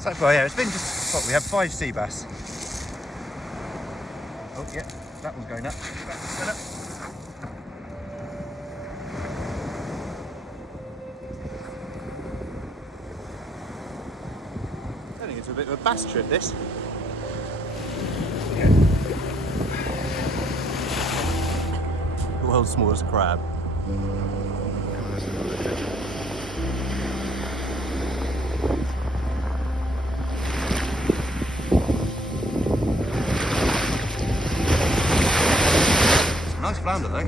So far, yeah, it's been just, what, we have 5 sea bass. Oh, yeah, that one's going up. That one's going up. Turning into a bit of a bass trip, this. Yeah. The world's smallest crab. Nice flounder though.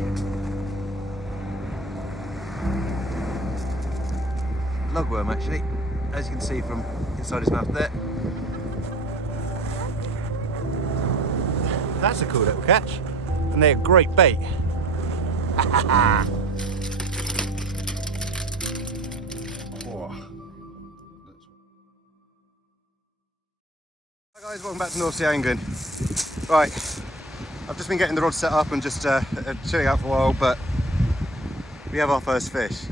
Lugworm actually, as you can see from inside his mouth there. That's a cool little catch, and they're great bait. Hi guys, welcome back to North Sea Angling. Right. I've just been getting the rod set up and just chilling out for a while, but we have our first fish.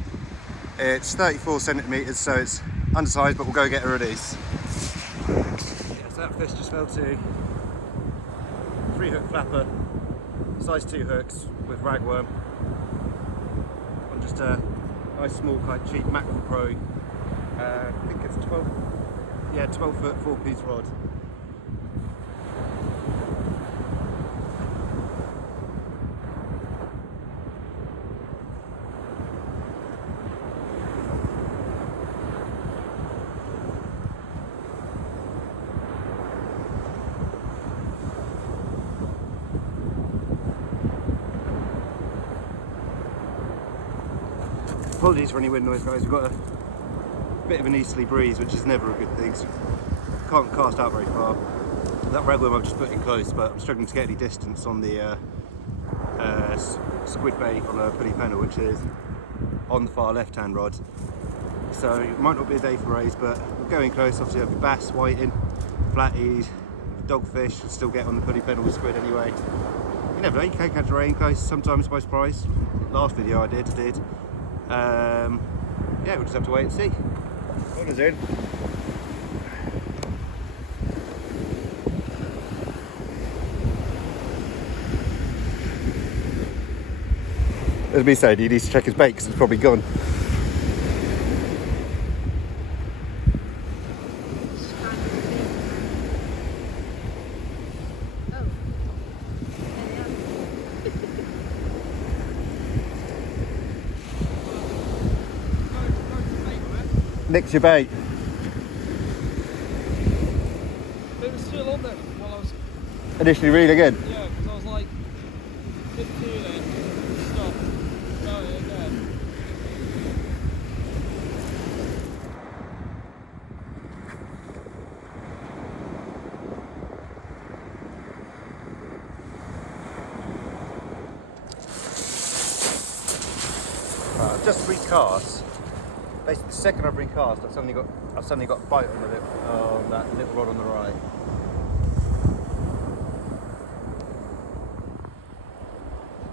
It's 34 centimetres, so it's undersized, but we'll go get a release. Yes, that fish just fell to 3-hook flapper, size 2 hooks with ragworm on just a nice small kind of cheap mackerel pro. I think it's 12 foot 4-piece rod. Apologies for any wind noise, guys. We've got a bit of an easterly breeze, which is never a good thing, so can't cast out very far. That ragworm I've just put in close, but I'm struggling to get any distance on the squid bait on a pulley pennel, which is on the far left-hand rod. So it might not be a day for rays, but we're going close. Obviously, I've bass, whiting, flatties, dogfish. Still get on the pulley pennel with squid anyway. You never know. You can catch a ray in close sometimes by surprise. Last video I did. Yeah, we'll just have to wait and see. What is in? As me said, he needs to check his bait because it's probably gone. Nick's your bait. It was still on there while I was Initially reeling in. Yeah, because I was like, didn't feel it, stopped, felt it again. Right, I've just recast. Basically, the second I've recast, I've suddenly got a bite on that little rod on the right.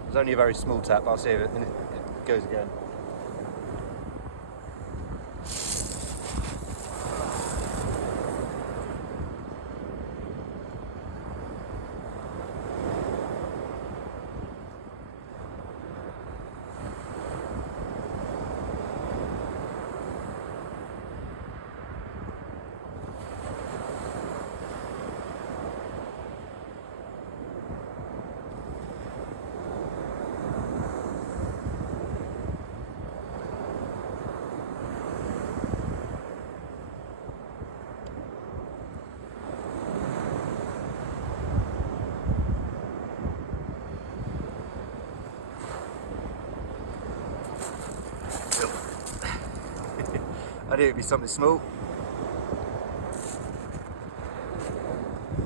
It's only a very small tap. I'll see if it goes again. I knew it'd be something small.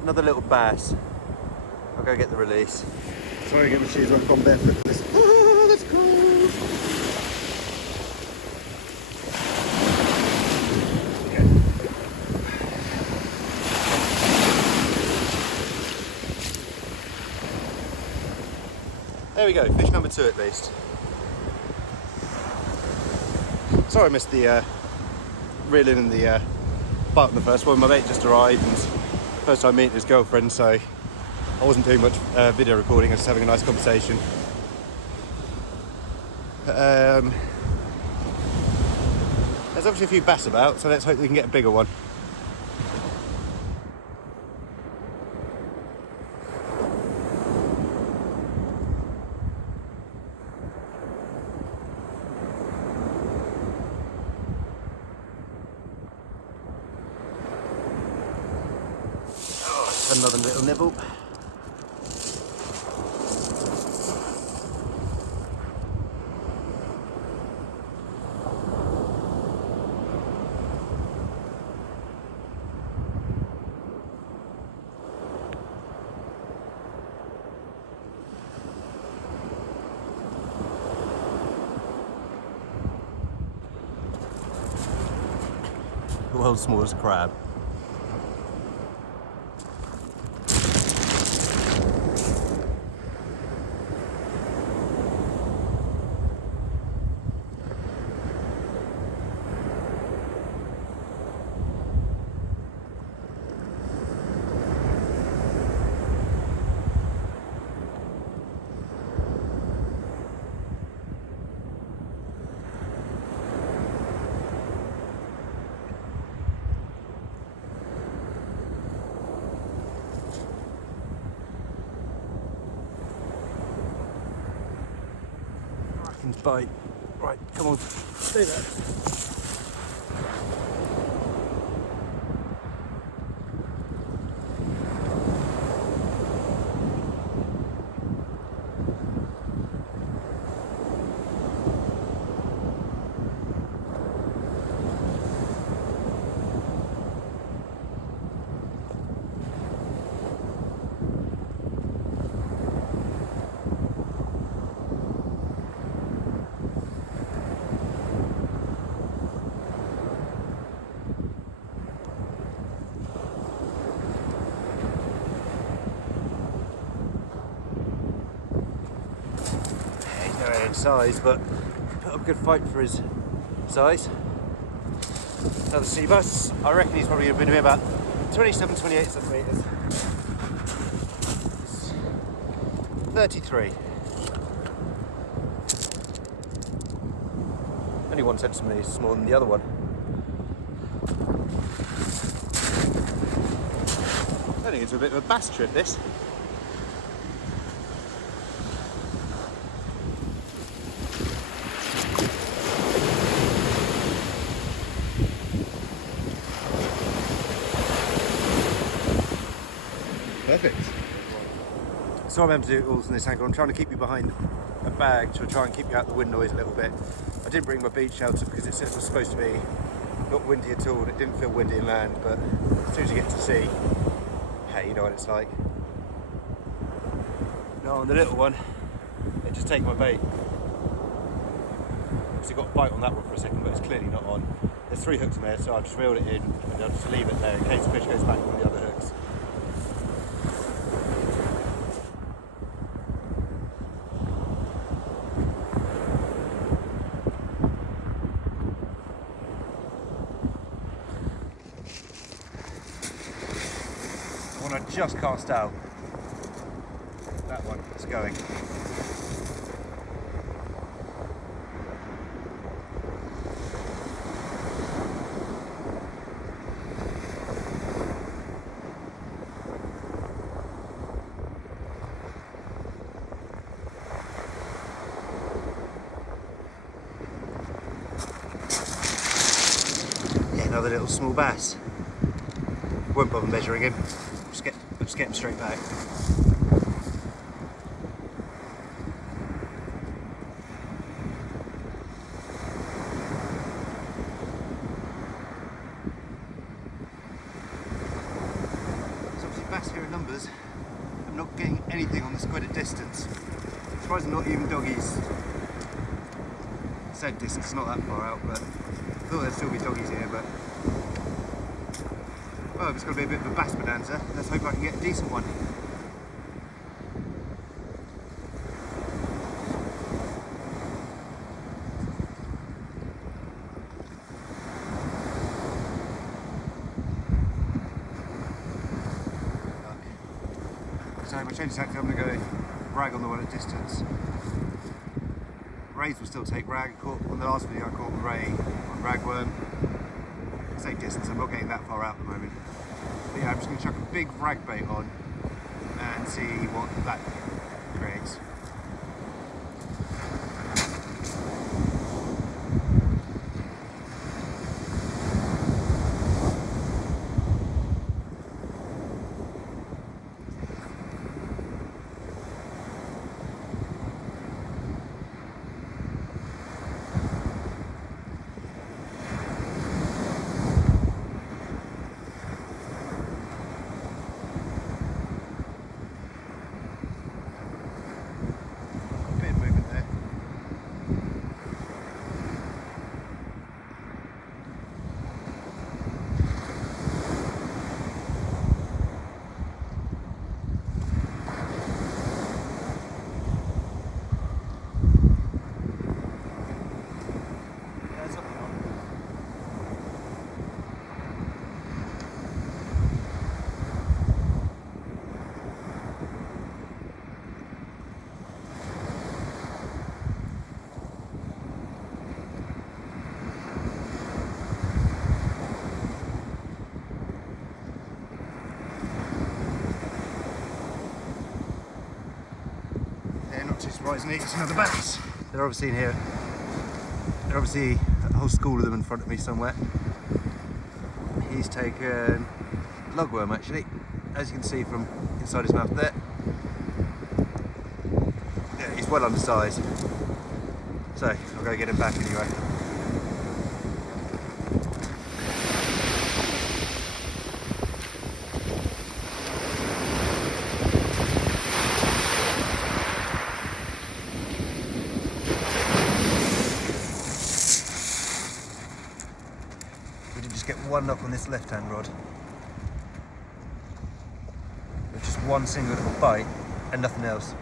Another little bass. I'll go get the release. Sorry, get my shoes on, I've gone barefoot for this. Oh, that's cool. Okay. There we go, fish number 2 at least. Sorry I missed the reeling in the bite on the first one. My mate just arrived and first time meeting his girlfriend, so I wasn't doing much video recording, I was just having a nice conversation. There's obviously a few bass about, so let's hope we can get a bigger one. Oh, another little nibble. The world's smallest crab. Bite. Right, come on, stay there. Size, but put up a good fight for his size. Another sea bass. I reckon he's probably going to be about 27, 28 centimetres. 33. Only 1 centimetre smaller than the other one. I think it's a bit of a bass trip, this. Perfect. So I'm able to do it all in this angle. I'm trying to keep you behind a bag to try and keep you out the wind noise a little bit. I didn't bring my beach shelter because it was supposed to be not windy at all, and it didn't feel windy inland, but as soon as you get to sea, hey, you know what it's like. Now on the little one, it just takes my bait. Obviously got a bite on that one for a second, but it's clearly not on. There's 3 hooks in there, so I've just reeled it in and I'll just leave it there in case the fish goes back on the other hooks. I just cast out. That one is going. Yeah, another little small bass. Won't bother measuring him. Just get him straight back. There's obviously bass here in numbers. I'm not getting anything on the squid at distance. I'm surprised not even doggies. Said distance is not that far out, but I thought there'd still be doggies here, but well, it's going to be a bit of a bass bonanza. Let's hope I can get a decent one. So my change of tactic, I'm going to go rag on the one at distance. Rays will still take rag. On the last video I caught a ray on ragworm. Same distance, I'm not getting that far out at the moment. But yeah, I'm just going to chuck a big rag bait on and see what that creates. Too surprisingly, it's another bass. They're obviously in here. They're obviously a whole school of them in front of me somewhere. He's taken lugworm actually, as you can see from inside his mouth there. Yeah, he's well undersized. So I'll go get him back anyway. Get one knock on this left hand rod with just one single little bite and nothing else.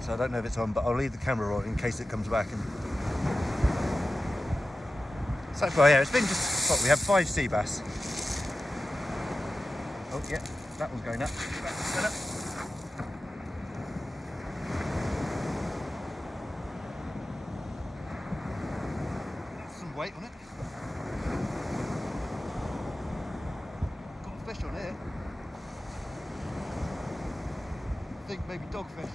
So I don't know if it's on, but I'll leave the camera on in case it comes back. And so far, yeah, it's been just what we have 5 sea bass. Oh yeah, that one's going up. That's going up. Weight on it. Got a fish on here. I think maybe dogfish.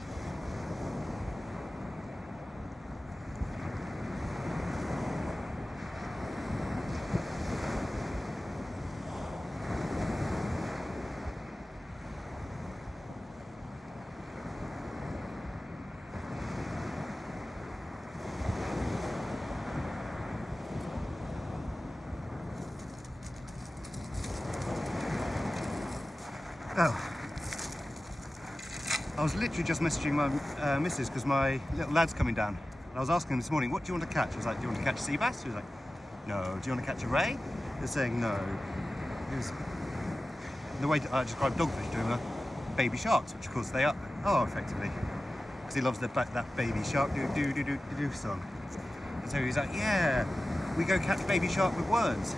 Oh, I was literally just messaging my missus because my little lad's coming down. And I was asking him this morning, what do you want to catch? I was like, do you want to catch a sea bass? He was like, no. Do you want to catch a ray? He was saying no. He was, the way I described dogfish to him are baby sharks, which of course they are effectively. Because he loves that baby shark do song. And so he was like, yeah, we go catch baby shark with worms.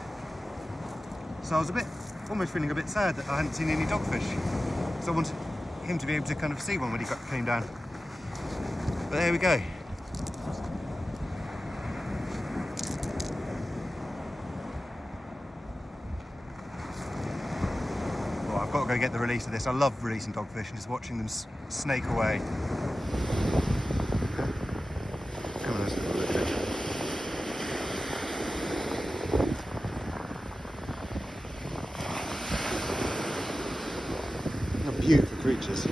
So I was almost feeling a bit sad that I hadn't seen any dogfish. So I wanted him to be able to kind of see one when he came down. But there we go. Well, I've got to go get the release of this. I love releasing dogfish and just watching them snake away. Come on, let's have a look at it. Beautiful creatures.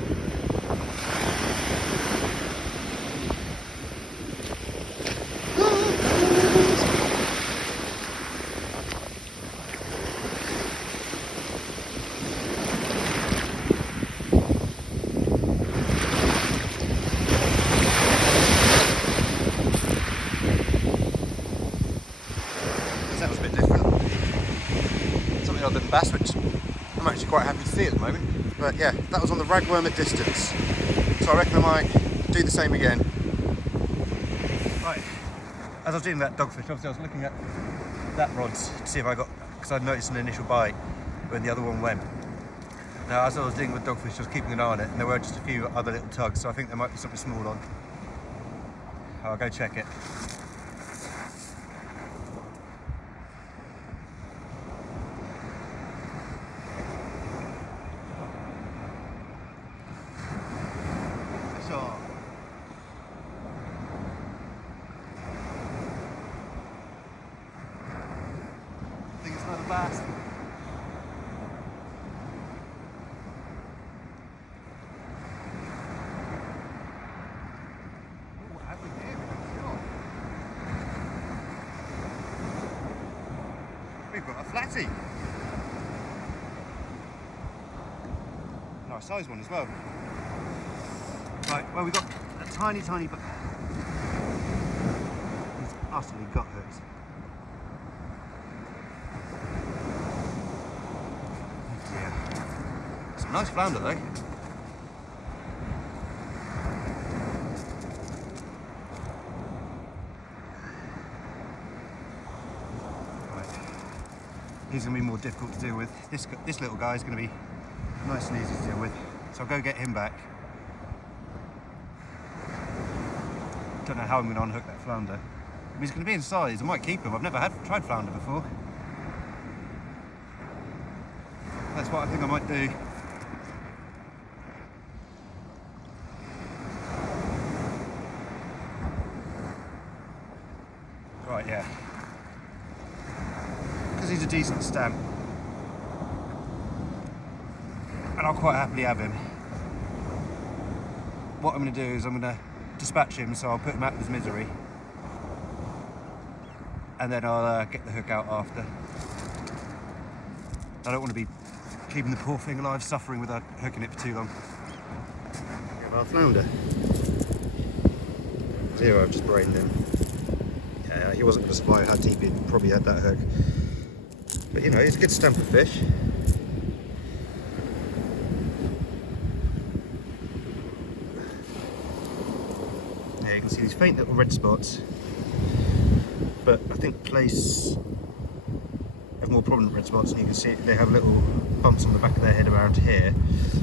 That was a bit different. Something other than bass, which I'm actually quite happy to see at the moment. But yeah, that was on the ragworm at distance. So I reckon I might do the same again. Right, as I was doing that dogfish, obviously I was looking at that rod to see if I got because I'd noticed an initial bite when the other one went. Now, as I was dealing with dogfish, I was keeping an eye on it, and there were just a few other little tugs, so I think there might be something small on. I'll go check it. I think it's another bass. What have we here? We've got a flatty. Nice size one as well. Right, well, we've got a tiny but he's utterly gut hooked. Some nice flounder though. Right. He's going to be more difficult to deal with. This little guy is going to be nice and easy to deal with. So I'll go get him back. Don't know how I'm going to unhook that flounder. I mean, he's going to be in size. I might keep him. I've never tried flounder before. That's what I think I might do. Right, yeah. Because he's a decent stamp. And I'll quite happily have him. What I'm going to do is I'm going to dispatch him, so I'll put him out of his misery. And then I'll get the hook out after. I don't want to be keeping the poor thing alive, suffering without hooking it for too long. We have our flounder. Zero, I've just brained him. Yeah, he wasn't going to survive how deep he'd probably had that hook. But you know, he's a good stamper fish. Yeah, you can see these faint little red spots. But I think place have more prominent red spots, and you can see they have little bumps on the back of their head around here.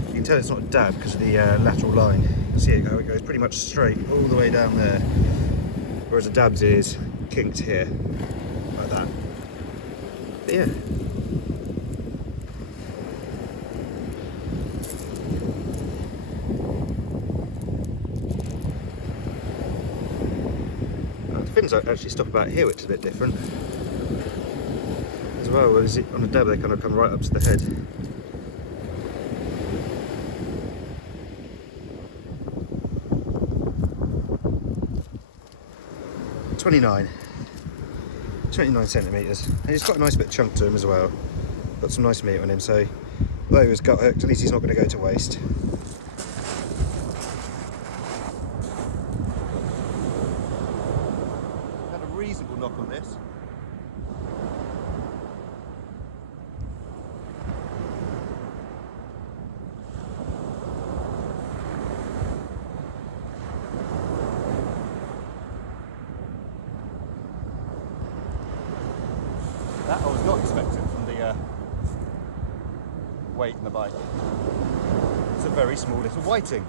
You can tell it's not a dab because of the lateral line. You can see how it goes pretty much straight all the way down there, whereas a dab's is kinked here, like that. But yeah. The fins actually stop about here, which is a bit different. As well, whereas on a dab they kind of come right up to the head. $29 centimetres, and he's got a nice bit of chunk to him as well. Got some nice meat on him, so although he was gut hooked, at least he's not going to go to waste. Had a reasonable knock on this. That I was not expecting from the weight in the bite. It's a very small little whiting.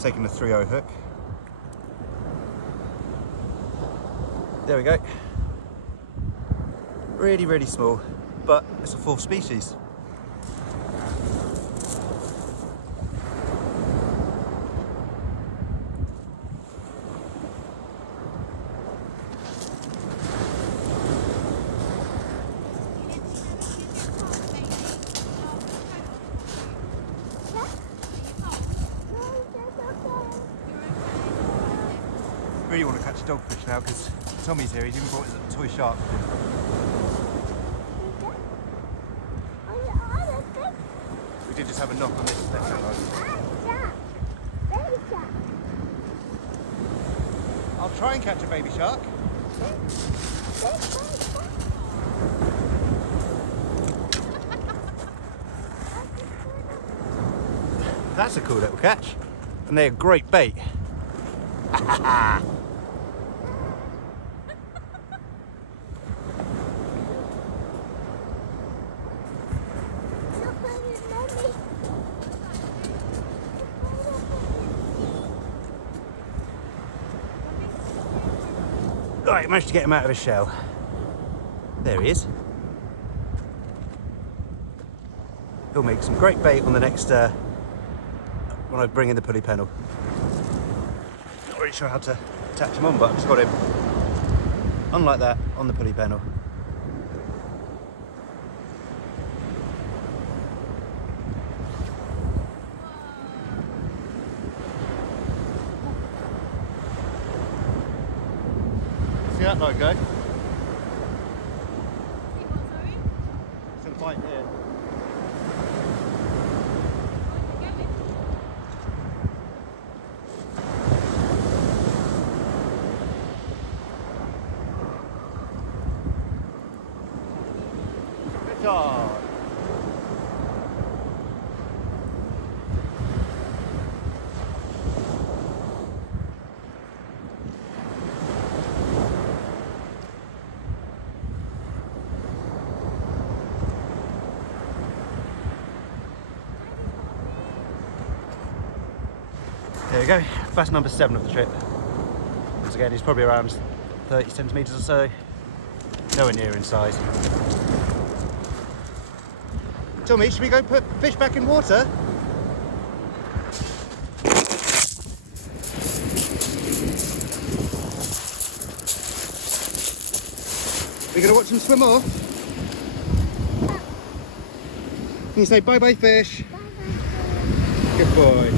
Taking a 3/0 hook. There we go. Really, really small, but it's a 4th species. Really want to catch a dogfish now because Tommy's here. He's even brought his toy shark with him. We did just have a knock on this left hand line. I'll try and catch a baby shark. That's a cool little catch, and they're great bait. Right, managed to get him out of his shell. There he is. He'll make some great bait on the next, when I bring in the pulley pennel. Not really sure how to attach him on, but I've just got him on like that on the pulley pennel. See that line go? It's gonna bite here. Good job. There we go, bass number 7 of the trip. Once again, he's probably around 30 centimetres or so, nowhere near in size. Tommy, should we go put fish back in water? We're going to watch them swim off? Can you say bye-bye fish? Bye-bye. Good boy.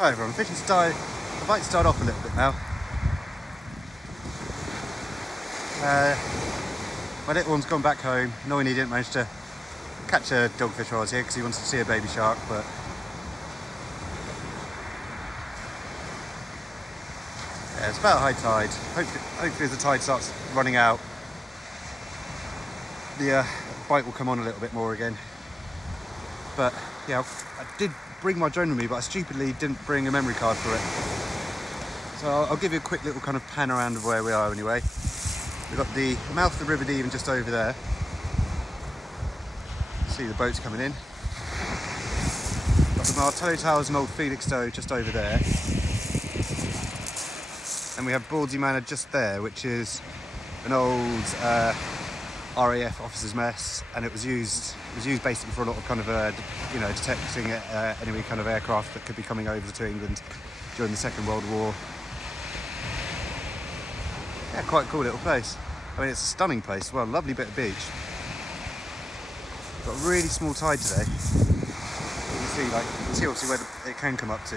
Hi everyone, the bite started off a little bit now. My little one's gone back home. Annoyingly, he didn't manage to catch a dogfish while I was here because he wanted to see a baby shark, but yeah, it's about high tide. Hopefully as the tide starts running out, the bite will come on a little bit more again. But yeah, I did bring my drone with me, but I stupidly didn't bring a memory card for it. So I'll give you a quick little kind of pan around of where we are anyway. We've got the mouth of the River Devon just over there. See the boats coming in. Got the Martello Towers and Old Felixstowe just over there. And we have Bawdsey Manor just there, which is an old RAF officers' mess, and it was used basically for a lot of kind of detecting enemy kind of aircraft that could be coming over to England during the Second World War. Yeah, quite a cool little place. I mean, it's a stunning place as well, lovely bit of beach. Got a really small tide today. You can see obviously where it can come up to.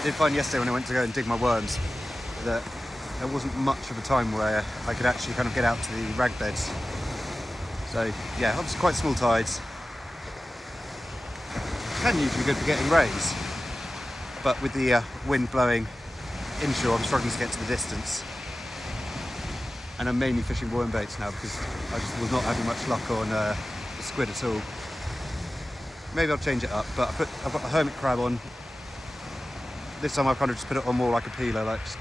I did find yesterday when I went to go and dig my worms that there wasn't much of a time where I could actually kind of get out to the rag beds. So yeah, obviously quite small tides. Can usually be good for getting rays, but with the wind blowing inshore, I'm struggling to get to the distance. And I'm mainly fishing worm baits now because I just was not having much luck on the squid at all. Maybe I'll change it up, but I've got the hermit crab on. This time I've kind of just put it on more like a peeler, like just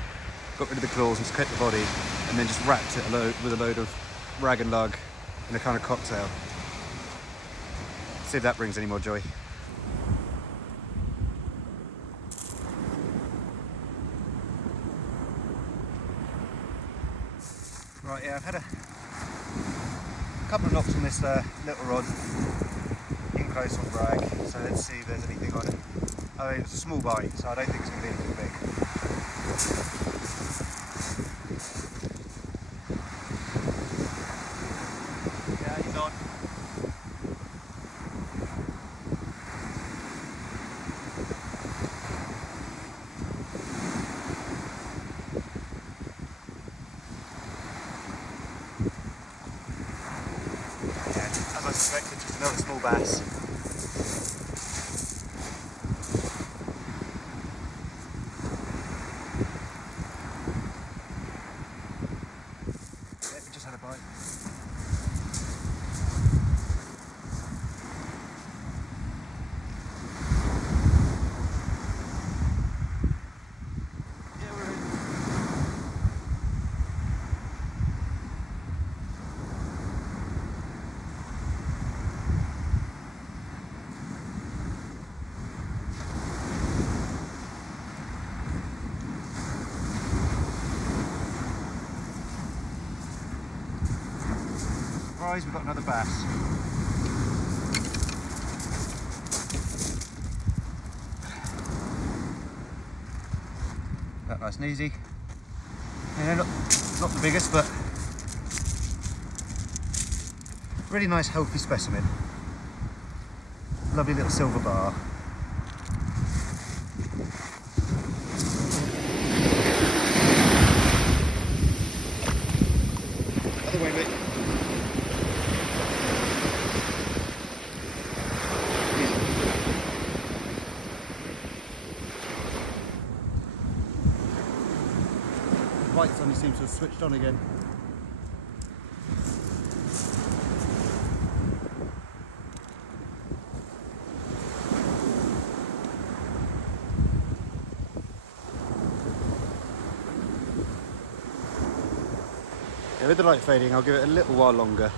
got rid of the claws and just kept the body, and then just wrapped it with a load of rag and lug in a kind of cocktail. See if that brings any more joy. Right, yeah, I've had a couple of knocks on this little rod in close on drag, so let's see if there's anything on it. I mean, it's a small bite, so I don't think it's going to be anything big. Yeah, he's on. Yeah, as I suspected, just another small bass. Surprise, we've got another bass. That nice and easy. Yeah, not the biggest, but really nice healthy specimen. Lovely little silver bar. Other way, mate. The light suddenly seems to have switched on again. Yeah, with the light fading, I'll give it a little while longer.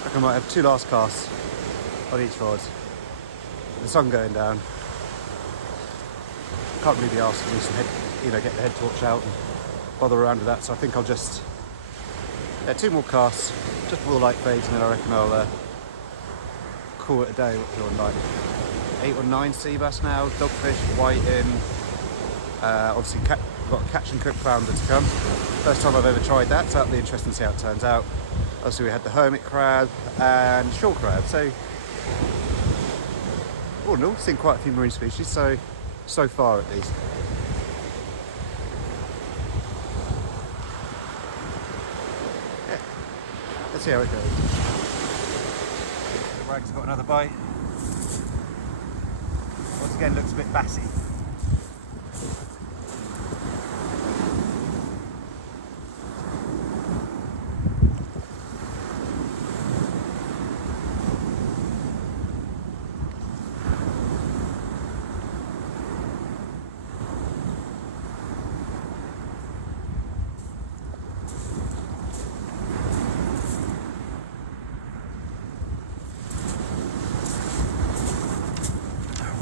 I reckon I might have 2 last casts on each rod. The sun going down. Can't really be asked to do some head, get the head torch out and bother around with that. So I think I'll just 2 more casts just before the light fades, and then I reckon I'll call it a day. What we're on, like 8 or 9 sea bass now, dogfish, whiting. Obviously, we've got a catch and cook flounder to come. First time I've ever tried that, so that'll be interesting to see how it turns out. Obviously, we had the hermit crab and shore crab. So, all in all, seen quite a few marine species. So far at least. Yeah, let's see how it goes. The rag's got another bite. Once again, looks a bit bassy.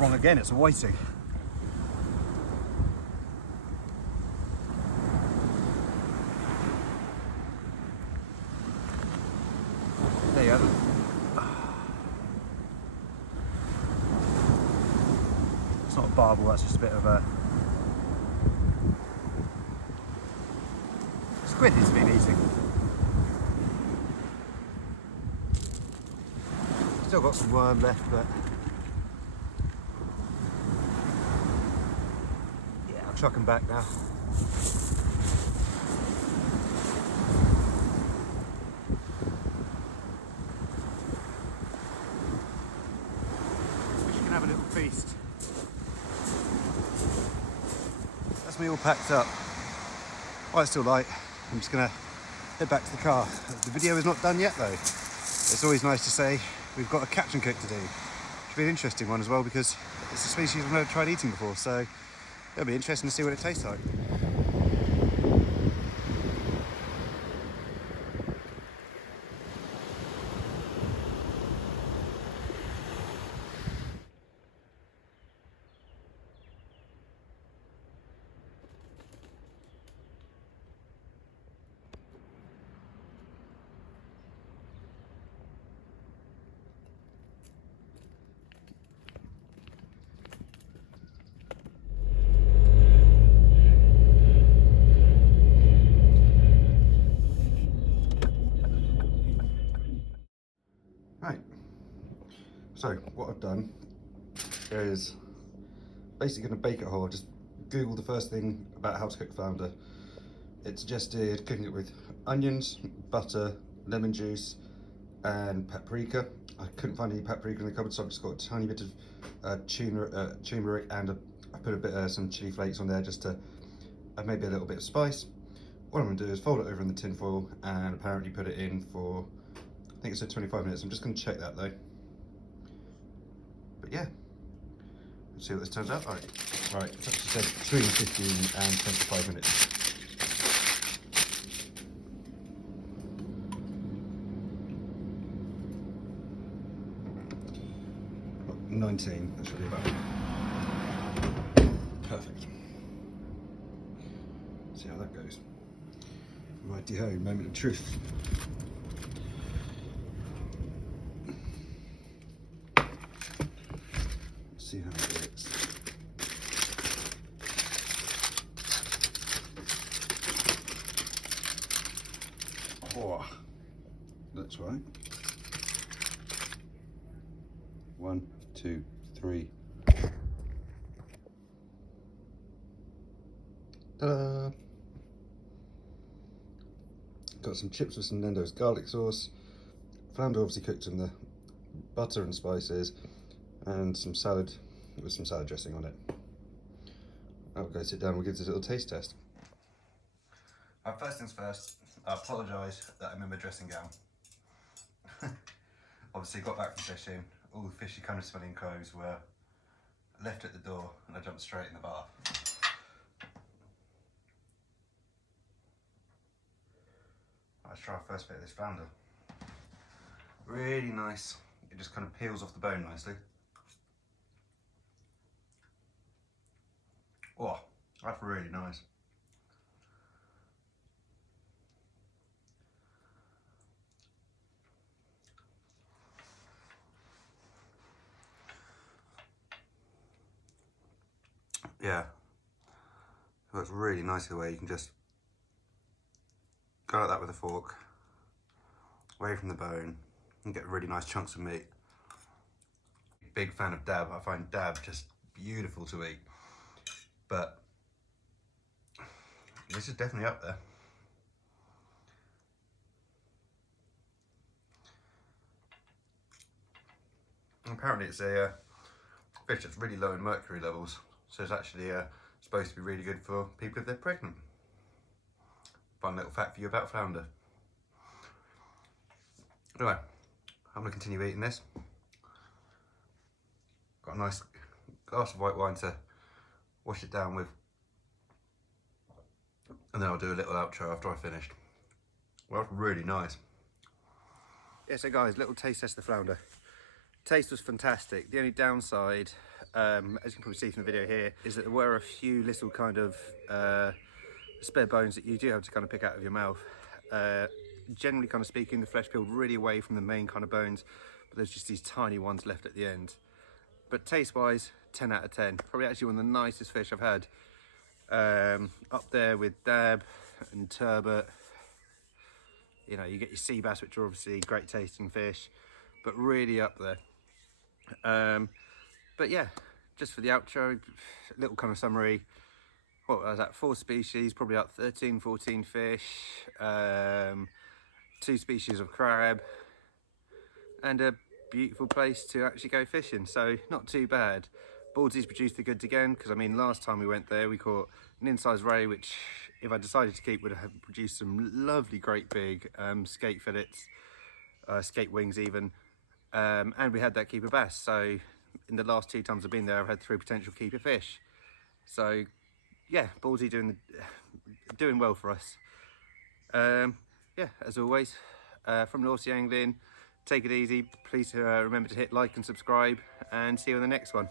Wrong again, it's a whiting. There you go. It's not a barbel, that's just a bit of a squid he's been eating. Still got some worm left, but chuck him back now. Wish you can have a little feast. That's me all packed up. While it's still light, I'm just gonna head back to the car. The video is not done yet though. It's always nice to say we've got a catch and cook to do. Should be an interesting one as well because it's a species I've never tried eating before, so it'll be interesting to see what it tastes like. Right, so what I've done is basically going to bake it whole. I just googled the first thing about how to cook flounder. It suggested cooking it with onions, butter, lemon juice and paprika. I couldn't find any paprika in the cupboard, so I've just got a tiny bit of turmeric and I put a bit of some chili flakes on there just to maybe a little bit of spice. What I'm going to do is fold it over in the tin foil and apparently put it in for, I think it said 25 minutes. I'm just going to check that though. But yeah, let's see what this turns out like. Right, it's actually said between 15 and 25 minutes. Well, 19, that should be about perfect. See how that goes. My Righty-ho, moment of truth. Let's see how it works. Oh, that's right. 1, 2, 3. Ta-da! Got some chips with some Nando's garlic sauce. Flounder obviously cooked in the butter and spices, and some salad with some salad dressing on it. I'll go sit down, we'll give this a little taste test. First things first, I apologise that I'm in my dressing gown. Obviously got back from fishing, all the fishy kind of smelling clothes were left at the door and I jumped straight in the bath. Let's try our first bit of this flounder. Really nice, it just kind of peels off the bone nicely. Oh, that's really nice. Yeah, it works really nicely where you can just go like that with a fork, away from the bone, and get really nice chunks of meat. Big fan of dab. I find dab just beautiful to eat, but this is definitely up there. Apparently it's a fish that's really low in mercury levels, so it's actually supposed to be really good for people if they're pregnant. Fun little fact for you about flounder. Anyway, I'm going to continue eating this. Got a nice glass of white wine to wash it down with, and then I'll do a little outro after I've finished. Well, that's really nice. Yeah, so guys, little taste test of the flounder. Taste was fantastic. The only downside, as you can probably see from the video here, is that there were a few little kind of spare bones that you do have to kind of pick out of your mouth. Generally kind of speaking, the flesh peeled really away from the main kind of bones, but there's just these tiny ones left at the end. But taste wise, 10 out of 10. Probably actually one of the nicest fish I've had. Up there with dab and turbot. You know, you get your sea bass, which are obviously great tasting fish, but really up there. But yeah, just for the outro, little kind of summary. What was that? 4 species, probably about 13, 14 fish, 2 species of crab, and a beautiful place to actually go fishing. So not too bad. Bawdsey's produced the goods again, because I mean last time we went there we caught an in-size ray, which if I decided to keep would have produced some lovely great big skate fillets, skate wings even. And we had that keeper bass. So in the last 2 times I've been there, I've had 3 potential keeper fish. So yeah, Bawdsey doing well for us. Yeah, as always, from North Sea Angling, take it easy. Please remember to hit like and subscribe, and see you on the next one.